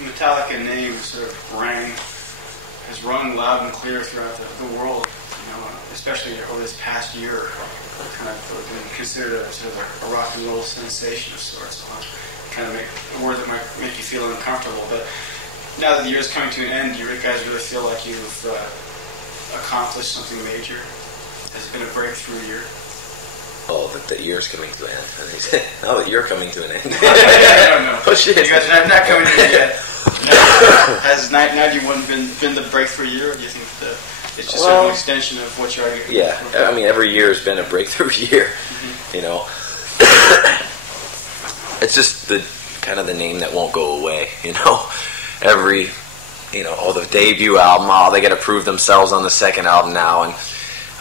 Metallica name sort of has rung loud and clear throughout the world, especially over this past year. Kind of been considered a sort of a rock and roll sensation of sorts. Kind of a word that might make you feel uncomfortable. But now that the year is coming to an end, do you guys really feel like you've accomplished something major? Has it been a breakthrough year? Oh, that the year's coming to an end. Now that you're coming to an end. I don't know. Oh, shit. You guys are not coming to an end yet. Has 91 been the breakthrough year, or do you think it's just sort of an extension of what you already... Yeah, I mean, every year has been a breakthrough year, It's just the name that won't go away, Every, the debut album, they got to prove themselves on the second album now, and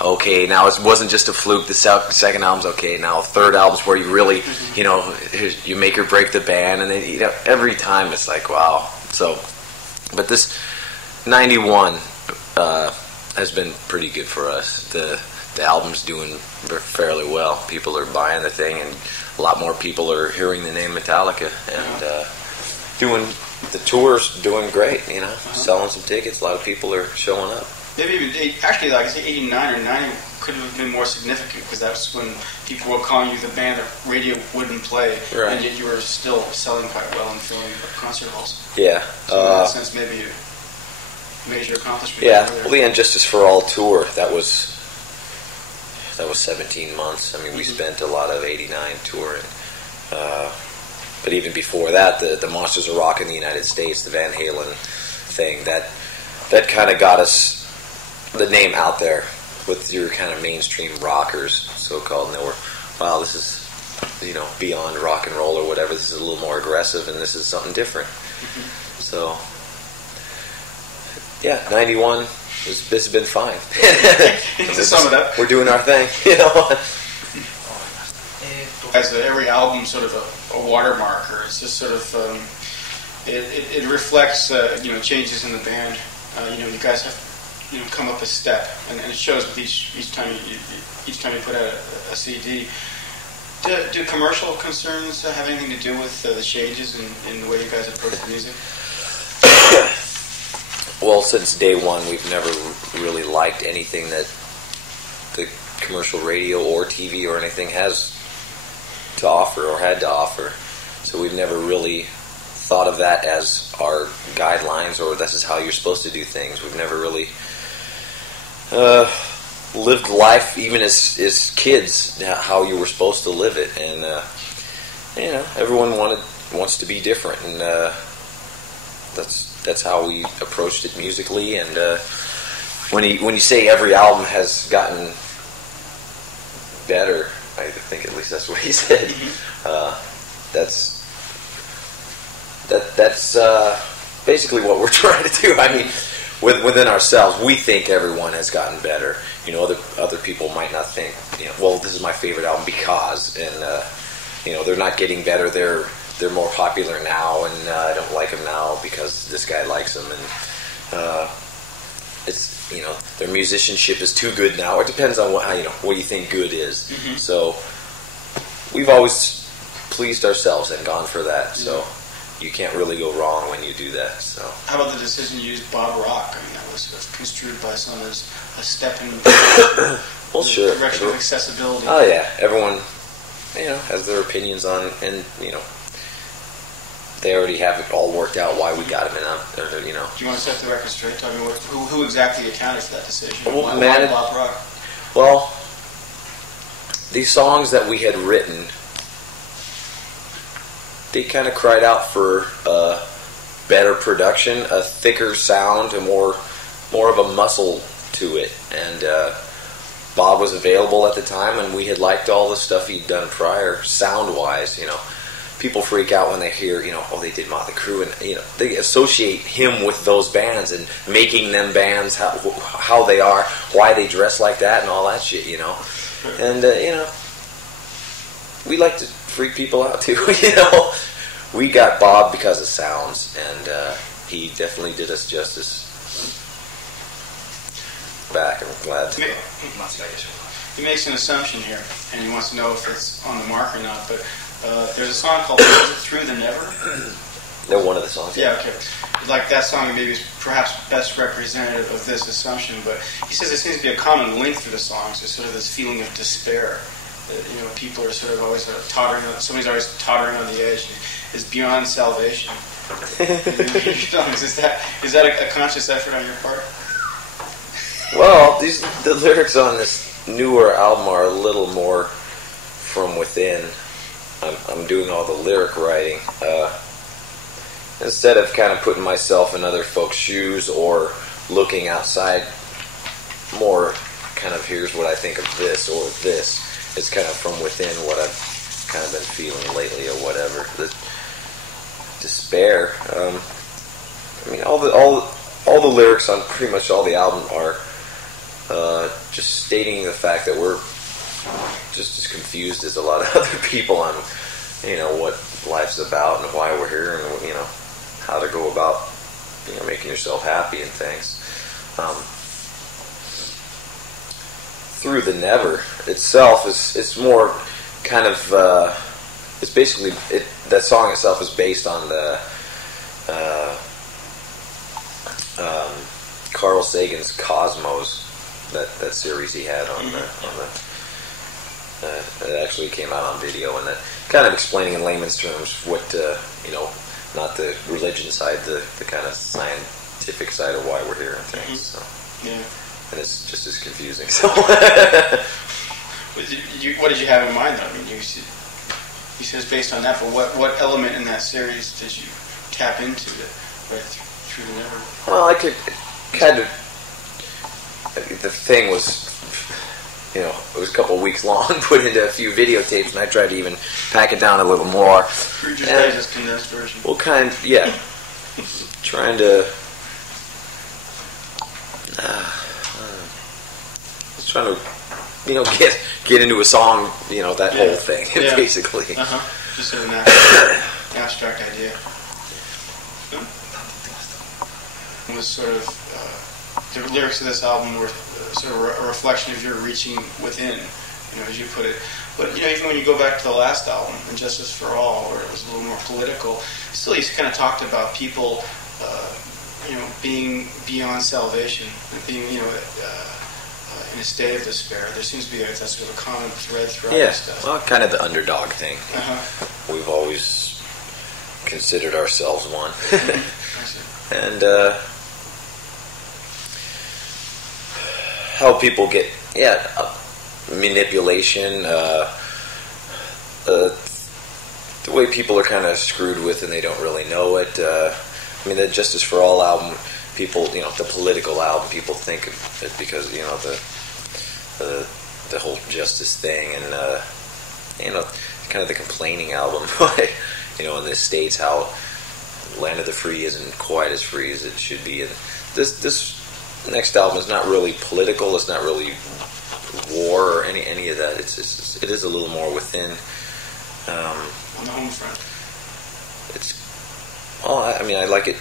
okay, now it wasn't just a fluke, the second album's okay, now third album's where you really, you make or break the band, and then, every time it's like, wow. So, but this 91 has been pretty good for us. The album's doing fairly well. People are buying the thing, and a lot more people are hearing the name Metallica, and doing the tours, doing great. Selling some tickets. A lot of people are showing up. Maybe even, actually, like I say, 89 or 90 could have been more significant, because that's when people were calling you the band that radio wouldn't play, right. And yet you were still selling quite well and filling concert halls. Yeah. So in that sense, maybe a major accomplishment. Yeah. Well, the And Justice for All tour, that was 17 months. I mean, we spent a lot of 89 touring. But even before that, the Monsters of Rock in the United States, the Van Halen thing, that kind of got us the name out there with your kind of mainstream rockers, so-called, and they were, wow, this is, beyond rock and roll or whatever. This is a little more aggressive, and this is something different. So, yeah, 91, this has been fine. To sum it up, we're doing our thing, As every album sort of a watermark, or it's just sort of, it reflects, changes in the band. You guys have come up a step, and it shows with each time you put out a CD. Do commercial concerns have anything to do with the changes in the way you guys approach the music? Well, since day one, we've never really liked anything that the commercial radio or TV or anything has to offer or had to offer. So we've never really thought of that as our guidelines, or this is how you're supposed to do things. We've never really lived life, even as kids, how you were supposed to live it, and everyone wants to be different, and that's how we approached it musically. And when you say every album has gotten better, I think at least that's what he said. That's basically what we're trying to do. I mean, within ourselves, we think everyone has gotten better. Other people might not think, well, this is my favorite album because, and they're not getting better. They're more popular now, and I don't like them now because this guy likes them, and it's their musicianship is too good now. It depends on what you think good is. Mm-hmm. So we've always pleased ourselves and gone for that. So you can't really go wrong when you do that. So how about the decision to use Bob Rock? I mean, that was sort of construed by some as a step in well, sure, direction of accessibility. Oh yeah, everyone has their opinions on, and they already have it all worked out why we got him in. Do you want to set the record straight? Tell me who exactly accounted for that decision? Well, why Bob Rock? Well, these songs that we had written, they kind of cried out for better production, a thicker sound, and more of a muscle to it. And Bob was available at the time, and we had liked all the stuff he'd done prior, sound-wise. People freak out when they hear, they did Motley Crue, and they associate him with those bands and making them bands how they are, why they dress like that, and all that shit. And we like to freak people out too. We got Bob because of sounds, and he definitely did us justice. Back, I'm glad to know. He makes an assumption here, and he wants to know if it's on the mark or not, but there's a song called "Through the Never." No, one of the songs. Yeah, okay. Like that song maybe is perhaps best representative of this assumption, but he says there seems to be a common link through the songs. There's sort of this feeling of despair. That, people are sort of always tottering. Somebody's always tottering on the edge. Is beyond salvation. Is that a conscious effort on your part? Well, the lyrics on this newer album are a little more from within. I'm doing all the lyric writing. Instead of kind of putting myself in other folks' shoes or looking outside, more kind of here's what I think of this or this. It's kind of from within what I've kind of been feeling lately or whatever. The despair. I mean, all the lyrics on pretty much all the album are just stating the fact that we're just as confused as a lot of other people on, what life's about and why we're here and, how to go about, making yourself happy and things. Through the Never itself it's more kind of, it's basically, that song itself is based on the Carl Sagan's Cosmos, that series he had on the it actually came out on video, and that kind of explaining in layman's terms what not the religion side, the kind of scientific side of why we're here and things. So. Yeah, and it's just as confusing. So, what did you have in mind, though? I mean, you said it's based on that, but what element in that series did you tap into right through the Never? Well, I could kind of. The thing was, it was a couple of weeks long, put into a few videotapes, and I tried to even pack it down a little more. Reader's Digest condensed version. Well, trying to. Just trying to, get into a song, that whole thing, basically. Just sort of an abstract idea. It was sort of, the lyrics of this album were sort of a reflection of your reaching within, as you put it. But, even when you go back to the last album, Injustice for All, where it was a little more political, still you kind of talked about people, being beyond salvation, and being, in a state of despair. There seems to be that sort of a common thread throughout this stuff. Well, kind of the underdog thing. We've always considered ourselves one. And how people get, manipulation, the way people are kind of screwed with and they don't really know it. The Justice for All album, people, the political album, people think of it because, the whole justice thing, and kind of the complaining album. In the States, how Land of the Free isn't quite as free as it should be. And this next album is not really political. It's not really war or any of that. It is a little more within. On the home front. I like it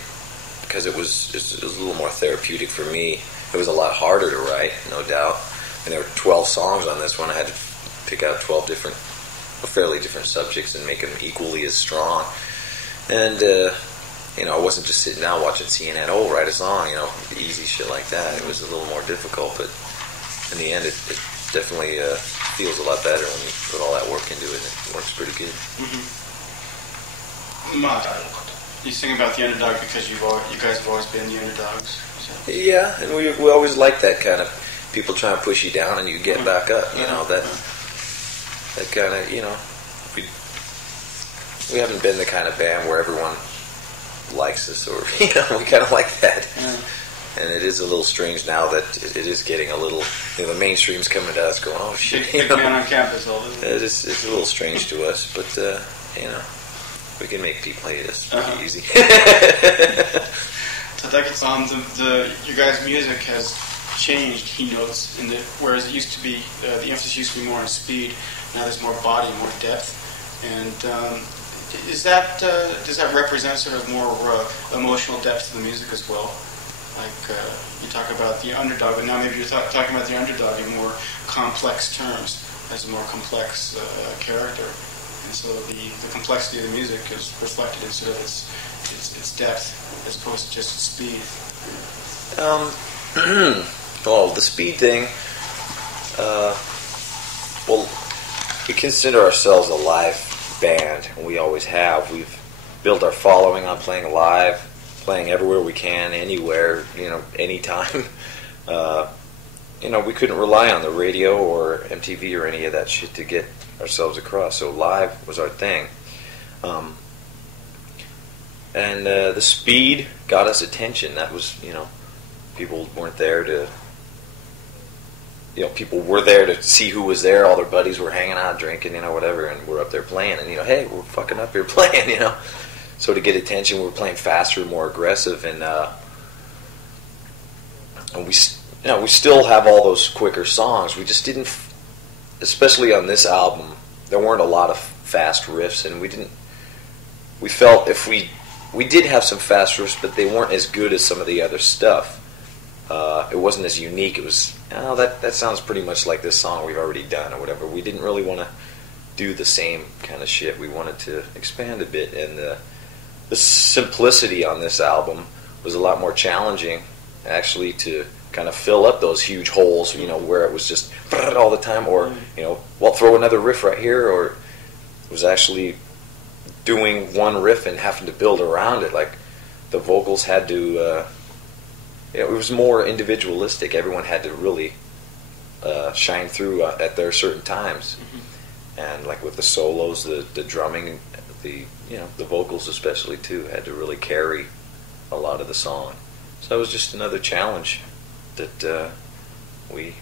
because it was a little more therapeutic for me. It was a lot harder to write, no doubt. And there were 12 songs on this one. I had to pick out 12 fairly different subjects and make them equally as strong. And, I wasn't just sitting down watching CNN, write a song, easy shit like that. It was a little more difficult, but in the end, it definitely feels a lot better when you put all that work into it. It works pretty good. You sing about the underdog because you guys have always been the underdogs. So. Yeah, and we always like that kind of people trying to push you down and you get back up. That kind of, we haven't been the kind of band where everyone likes us, or we kind of like that. And it is a little strange now that it is getting a little, the mainstream's coming to us going, oh shit. Big man on campus, all this. It's a little strange to us, but we can make people hate us pretty easy. Your guys' music has changed, he notes, whereas it used to be, the emphasis used to be more on speed, now there's more body, more depth. And does that represent sort of more emotional depth to the music as well? Like you talk about the underdog, but now maybe you're talking about the underdog in more complex terms, as a more complex character. And so the complexity of the music is reflected in sort of its its depth as opposed to just its speed? Well, the speed thing. Well, we consider ourselves a live band, and we always have. We've built our following on playing live, playing everywhere we can, anywhere, anytime. We couldn't rely on the radio or MTV or any of that shit to get ourselves across. So live was our thing. And the speed got us attention. That was, people weren't there to, people were there to see who was there. All their buddies were hanging out, drinking, whatever, and we're up there playing. And, hey, we're fucking up here playing, So to get attention, we were playing faster, more aggressive, and we still have all those quicker songs. We just didn't, especially on this album, there weren't a lot of fast riffs, and we felt if we did have some fast riffs, but they weren't as good as some of the other stuff. It wasn't as unique. It was, that sounds pretty much like this song we've already done or whatever. We didn't really want to do the same kind of shit. We wanted to expand a bit, and the simplicity on this album was a lot more challenging, actually, to kind of fill up those huge holes, where it was just all the time, or, throw another riff right here, or it was actually doing one riff and having to build around it. Like, the vocals had to, it was more individualistic. Everyone had to really shine through at their certain times. Mm-hmm. And like with the solos, the drumming, the vocals especially too, had to really carry a lot of the song. So it was just another challenge that we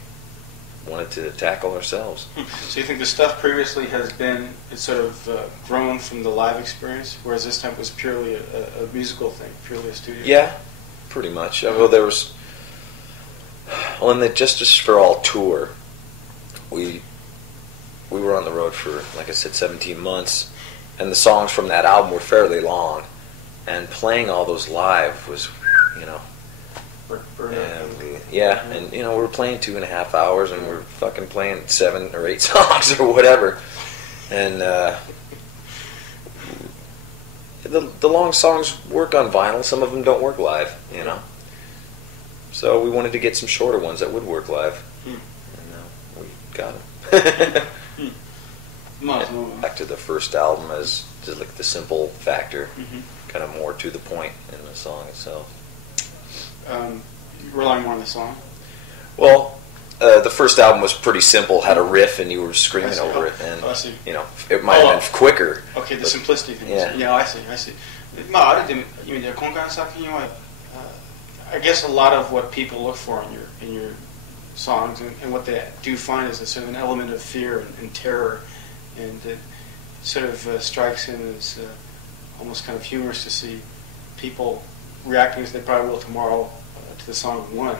wanted to tackle ourselves. So you think the stuff previously it's sort of grown from the live experience, whereas this time was purely a musical thing, purely a studio? Yeah, pretty much. Well, there was, in the Justice for All tour, we were on the road for, like I said, 17 months, and the songs from that album were fairly long, and playing all those live was, and we were playing 2.5 hours, and we were fucking playing 7 or 8 songs or whatever, and the long songs work on vinyl. Some of them don't work live, So we wanted to get some shorter ones that would work live, and we got them. Back to the first album as just like the simple factor, kind of more to the point in the song itself. Relying more on the song? Well, the first album was pretty simple, had a riff and you were screaming over it, and it might have been quicker. Okay, the simplicity thing. Yeah, I see. I guess a lot of what people look for in your songs and what they do find is a sort of an element of fear and terror, and it sort of strikes him as almost kind of humorous to see people reacting as they probably will tomorrow to the song One,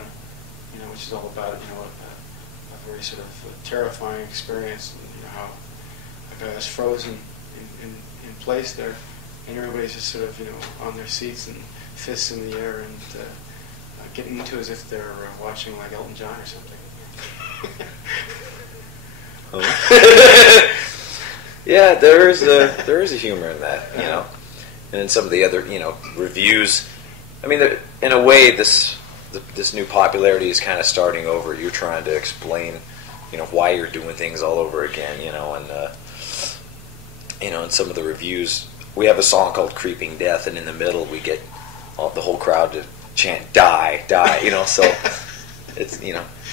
which is all about a very sort of terrifying experience, and how a guy is frozen in place there, and everybody's just sort of on their seats and fists in the air and getting into as if they're watching like Elton John or something. Yeah, there is a humor in that, and in some of the other reviews. I mean, in a way, this new popularity is kind of starting over. You're trying to explain, why you're doing things all over again, and in some of the reviews, we have a song called "Creeping Death," and in the middle we get the whole crowd to chant "Die, die," so it's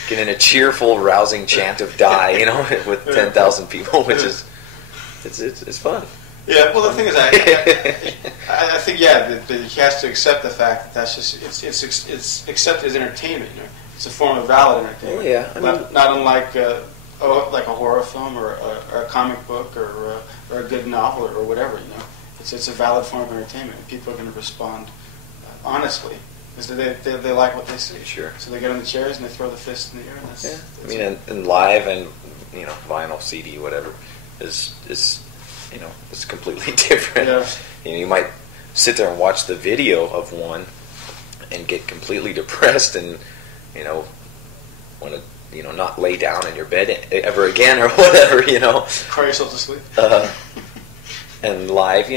getting a cheerful, rousing chant of "Die," with 10,000 people, which is it's fun. Yeah, well, the thing is, I think that he has to accept the fact that that's just it's accepted as entertainment. It's a form of valid entertainment. Oh, yeah, not unlike like a horror film or a comic book or a good novel or whatever. It's a valid form of entertainment, and people are going to respond honestly because they like what they see. Sure. So they get on the chairs and they throw the fists in the air. And that's and live and vinyl, CD, whatever is. It's completely different. Yeah. You might sit there and watch the video of One and get completely depressed and want to not lay down in your bed ever again or whatever. Cry yourself to sleep. And live,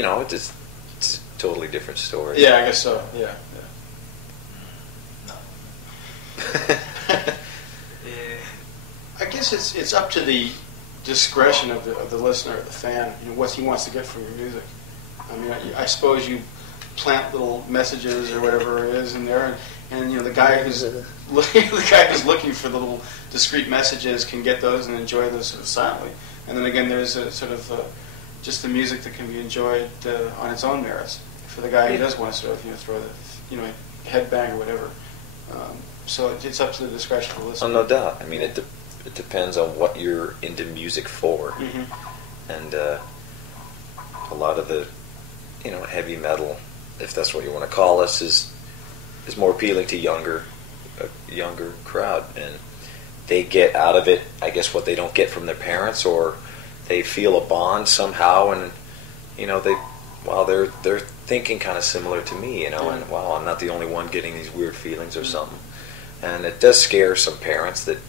totally different story. Yeah, I guess so. Yeah. I guess it's up to the discretion of the listener, the fan, what he wants to get from your music. I mean, I suppose you plant little messages or whatever it is in there, and the guy who's looking for the little discrete messages can get those and enjoy those sort of silently. And then again, there's a sort of just the music that can be enjoyed on its own merits for the guy who does want to sort of throw the headbang or whatever. So it's up to the discretion of the listener. Oh, no doubt. I mean, it depends on what you're into music for, and a lot of the heavy metal, if that's what you want to call us, is more appealing to a younger crowd, and they get out of it, I guess, what they don't get from their parents, or they feel a bond somehow, and they're thinking kind of similar to me, and wow, I'm not the only one getting these weird feelings or something. And it does scare some parents that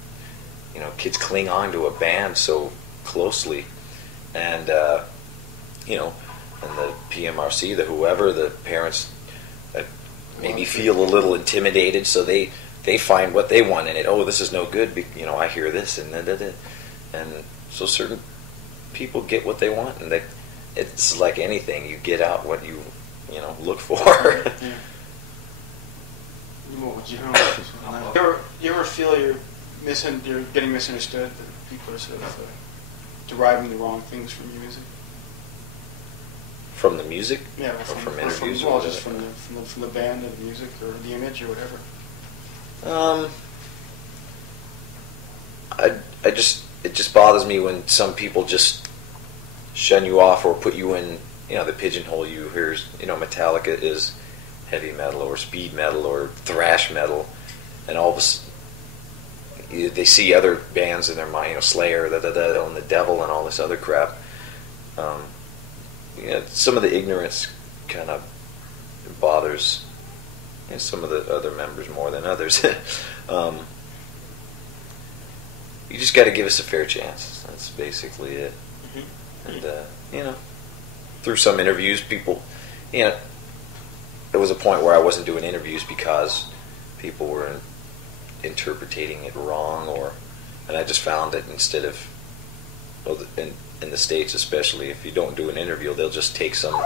kids cling on to a band so closely, and and the PMRC, the whoever, the parents maybe feel a little intimidated, so they find what they want in it. Oh, this is no good. I hear this, and so certain people get what they want, and it's like anything. You get out what you look for. Yeah. You ever feel you're getting misunderstood? That people are sort of deriving the wrong things from your music? From the music? Yeah, or from interviews? Just from the band and the music or the image or whatever. It just bothers me when some people just shun you off or put you in, they pigeonhole you. Here's, Metallica is heavy metal or speed metal or thrash metal, and all of a sudden they see other bands in their mind, Slayer, and the Devil, and all this other crap. Some of the ignorance kind of bothers some of the other members more than others. You just got to give us a fair chance. That's basically it. And through some interviews, people, there was a point where I wasn't doing interviews because people were interpreting it wrong, and I just found that instead of, in the States especially, if you don't do an interview, they'll just take some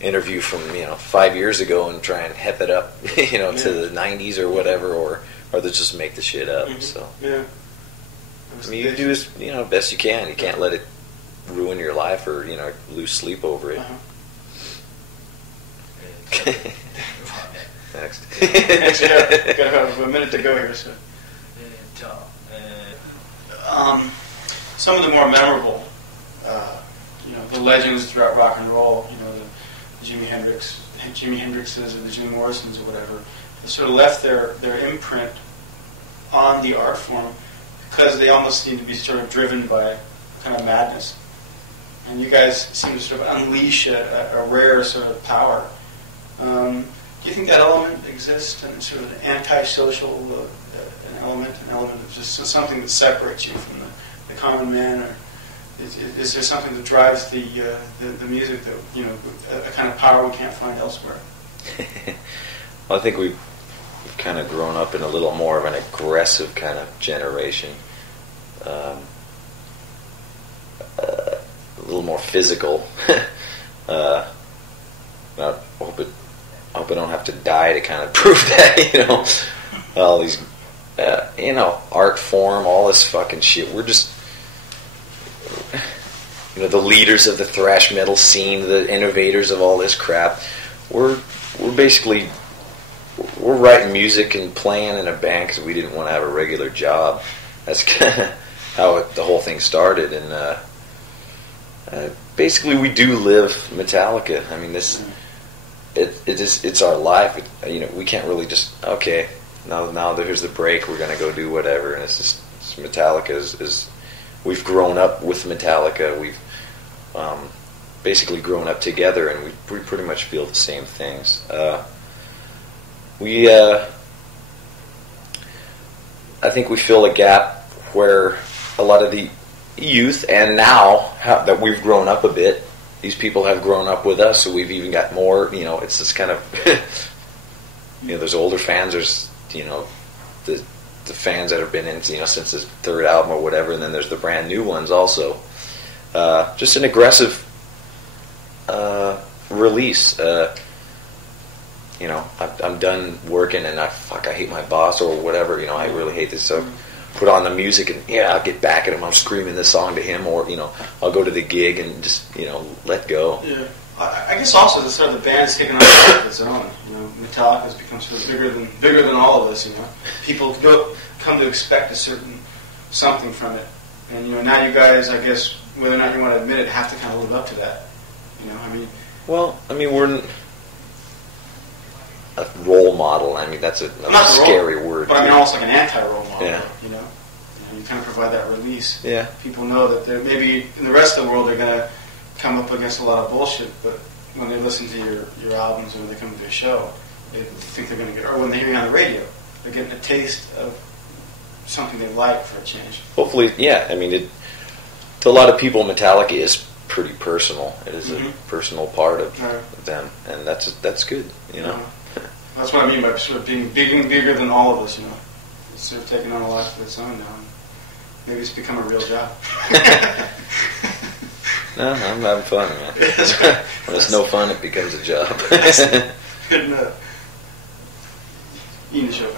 interview from 5 years ago and try and hep it up to the 90s or whatever, or they'll just make the shit up. So I mean, you do as best you can. You can't let it ruin your life or lose sleep over it. Next. Got about a minute to go here. So, some of the more memorable, the legends throughout rock and roll, the Jimi Hendrixes or the Jim Morrisons or whatever, they sort of left their imprint on the art form because they almost seem to be sort of driven by kind of madness. And you guys seem to sort of unleash a rare sort of power. Do you think that element exists, and sort of an antisocial an element of just something that separates you from the common man, or is there something that drives the music that a kind of power we can't find elsewhere? Well, I think we've kind of grown up in a little more of an aggressive kind of generation, a little more physical. I hope I don't have to die to kind of prove that, all these, art form, all this fucking shit. We're just, the leaders of the thrash metal scene, the innovators of all this crap. We're basically, we're writing music and playing in a band because we didn't want to have a regular job. That's kind of how the whole thing started. And basically, we do live Metallica. I mean, it's our life. We can't really just now there's the break. We're gonna go do whatever, and it's Metallica is we've grown up with Metallica. We've basically grown up together, and we pretty much feel the same things. I think we fill a gap where a lot of the youth, and now that we've grown up a bit, these people have grown up with us, so we've even got more. It's this kind of there's older fans. There's the fans that have been in since the third album or whatever, and then there's the brand new ones also. Just an aggressive release. I'm done working and I hate my boss or whatever. I really hate this. So put on the music and I'll get back at him. I'm screaming this song to him, or I'll go to the gig and just let go. Yeah, I guess also the sort of the band's taken on of its own. Metallica has become sort of bigger than all of us. People come to expect a certain something from it, and now you guys, I guess, whether or not you want to admit it, have to kind of live up to that. Well, we're a role model. That's a scary word. But almost like an anti-role model. Yeah. You kind of provide that release. Yeah. People know that maybe in the rest of the world they're going to come up against a lot of bullshit, but when they listen to your albums or when they come to a show, they think they're going to get, or when they hear you on the radio, they're getting a taste of something they like for a change. Hopefully, yeah. To a lot of people, Metallica is pretty personal. It is a personal part of them, and that's good. That's what I mean by sort of being bigger than all of us. It's sort of taking on a life of its own now. Maybe it's become a real job. No, I'm having fun, man. When it's no fun, it becomes a job. Good enough. Yine show.